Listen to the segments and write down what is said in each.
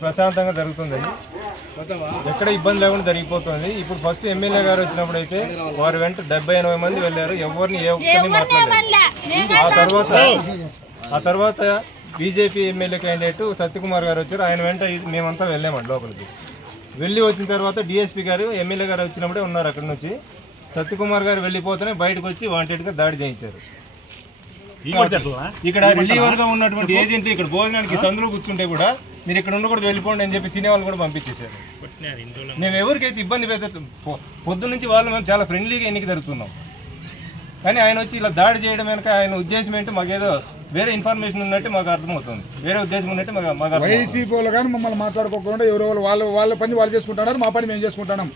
ప్రశాంతంగా జరుగుతుందండి, ఎక్కడ ఇబ్బంది లేకుండా జరిగిపోతుంది. ఇప్పుడు ఫస్ట్ ఎమ్మెల్యే గారు వచ్చినప్పుడు అయితే వారి వెంట 70-80 మంది వెళ్ళారు, ఎవరిని ఏ ఒక్కరిని మాట్లాడలేదు. ఆ తర్వాత బీజేపీ ఎమ్మెల్యే క్యాండిడేట్ సత్యకుమార్ గారు వచ్చారు, ఆయన వెంట మేమంతా వెళ్ళామండి లోపలికి. వెళ్ళి వచ్చిన తర్వాత డిఎస్పీ గారు ఎమ్మెల్యే గారు వచ్చినప్పుడే ఉన్నారు. అక్కడి నుంచి సత్యకుమార్ గారు వెళ్ళిపోతేనే బయటకు వచ్చి వాంటెడ్గా దాడి చేయించారు. ఇక్కడ రిలీవర్ గా ఉన్నటువంటి ఏజెంట్ ఇక్కడ భోజనానికి సందులో కూర్చుంటే కూడా మీరు ఇక్కడ ఉండకూడదు, వెళ్ళిపోండి అని చెప్పి తినేవాళ్ళు కూడా పంపించేశారు. మేము ఎవరికైతే ఇబ్బంది పొద్దు నుంచి వాళ్ళు మేము చాలా ఫ్రెండ్లీగా ఎన్నిక జరుగుతున్నాం, కానీ ఆయన వచ్చి ఇలా దాడి చేయడం వెనక ఆయన ఉద్దేశం ఏంటో మాకేదో వేరే ఇన్ఫర్మేషన్ ఉన్నట్టు మాకు అర్థమవుతుంది, వేరే ఉద్దేశం ఉన్నట్టు మాకు వైసీపీ వాళ్ళు కానీ మమ్మల్ని మాట్లాడుకోకుండా ఎవరో వాళ్ళ పని వాళ్ళు చేసుకుంటున్నారు, మా పని మేము చేసుకుంటున్నాం.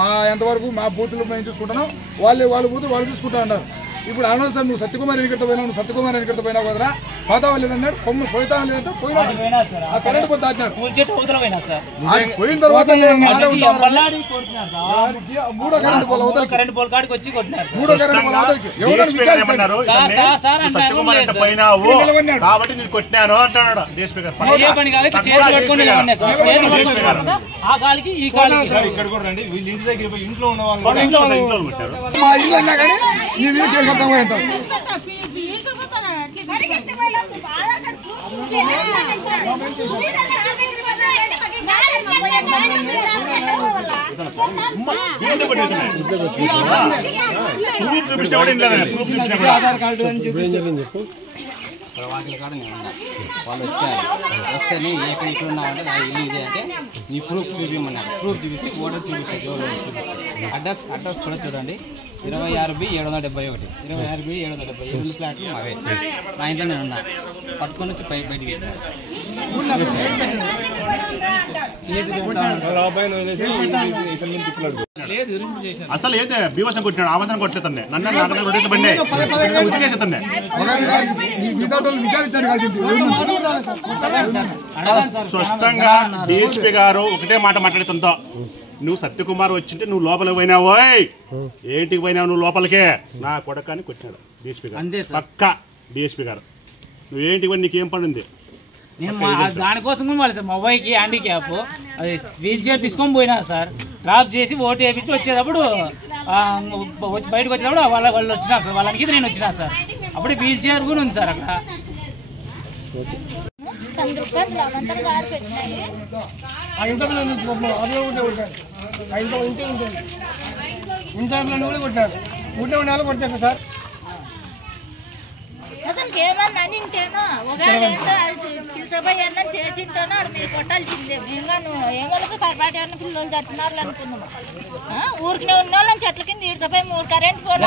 మా ఎంతవరకు మా బూతులు మేము చూసుకుంటున్నాం, వాళ్ళ బూతులు వాళ్ళు చూసుకుంటా ఉన్నారు. ఇప్పుడు అనవసరం నువ్వు సత్యకుమార్ ఎన్నికతో పోయినావు, నువ్వు సత్యకుమార్ ఎన్నికతో పోయినావు కదరా, పోతావా లేదన్నాడు, పోయితా లేదంటే పోయినా ఆ కరెంట్ పోతే దాచాడు. పోయిన తర్వాత మూడో కరెంట్ పోల్ వచ్చి మూడో కరెంట్ ఇక్కడ కూడా రండి, వీళ్ళ ఇంటి దగ్గర ఇంట్లో ఉన్న వాళ్ళు మా ఇల్లు అన్నా కానీ నీవు అంటావు. ఆధార్ కార్డు అని చెప్పి వాళ్ళు వచ్చారు, వస్తేనే ఇక్కడ ఉన్నామంటే నా ఇల్లు ఇదే అంటే నీ ప్రూఫ్ చూపించమన్నారు. ప్రూఫ్ చూపిస్తే ఓటర్ చూపిస్తే చూపిస్తే అడ్రస్ కూడా చూడండి, 26B771 26B770 2 ఫ్లాట్లు మావే. మా ఇంట్లో నేను ఉన్నా, పట్టుకొని వచ్చి బయటికి వెళ్ళాను. అసలు ఏదే బీవసం కొట్టినాడు, ఆవందన కొట్టలేదు నన్ను స్పష్టంగా డిఎస్పీ గారు ఒకటే మాట మాట్లాడుతుందో, నువ్వు సత్యకుమార్ వచ్చింటే నువ్వు లోపలికి పోయినావు, ఏంటికి పోయినావు నువ్వు లోపలికే, నా కొడకాన్ని కొట్టినాడు డిఎస్పీ గారు, పక్క డిఎస్పీ గారు. నువ్వేంటికి పోయి నీకేం పని ఉంది? నేను దానికోసం కూడా సార్ మా అబ్బాయికి హ్యాండిక్యాప్ అది వీల్ చైర్ తీసుకొని పోయినా సార్, డ్రాప్ చేసి ఓటు వేయించి వచ్చేటప్పుడు బయటకు వచ్చేటప్పుడు వాళ్ళు వచ్చినా సార్, వాళ్ళకి నేను వచ్చినా సార్, అప్పుడు వీల్ చైర్ కూడా ఉంది సార్ అక్కడ. సార్ అసలు ఏమన్నా అనింటేనో ఒకవేళ పిలిచబోయి ఏమన్నా చేసింటేనో అది మీరు కొట్టాల్సిందే. ఇంకా నువ్వు ఏమోళ్ళకి పరిపాటి ఏమన్నా పిల్లలు చదువుతున్నారు అనుకుందాము, ఊరికి ఉన్న వాళ్ళని చెట్ల కింద ఈడ్చపోయి 3 కరెంట్ పోలు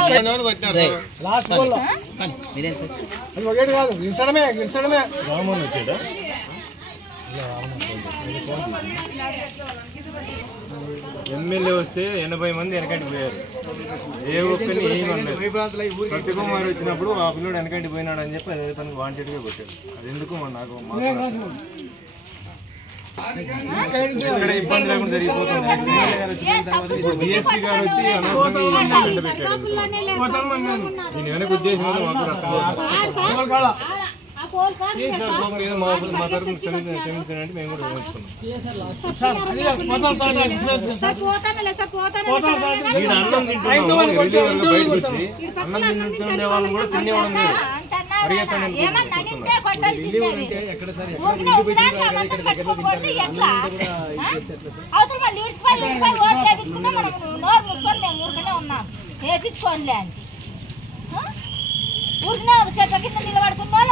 ఎమ్మెల్యే వస్తే 80 మంది వెనకంటి పోయారు, ఏ ఒక్కరిని ఏమన్నారు. సత్యకుమార్ వచ్చినప్పుడు ఆ పిల్లడు వెనకంటి పోయినాడు అని చెప్పి అదే పని వాంటెడ్గా కొట్టాడు. అది ఎందుకు నాకు ఇక్కడ ఇబ్బంది లేకుండా జరిగిపోతుంది. డిఎస్పీ గారు వచ్చి అనవసరంగా పెట్టాడు, దీని వెనక ఉద్దేశం మాకు అర్థం మా తరఫున క్షమించడానికి మేము కూడా ఊహించుకున్నాం. అన్నం తింటున్నాము, బయటకు వచ్చి అన్నం తింటుండే వాళ్ళని కూడా తినేవడం లేదు, పరిగెత్తండి. ఊరికినా చెట్ల కింద నిలబడుకున్న వాళ్ళ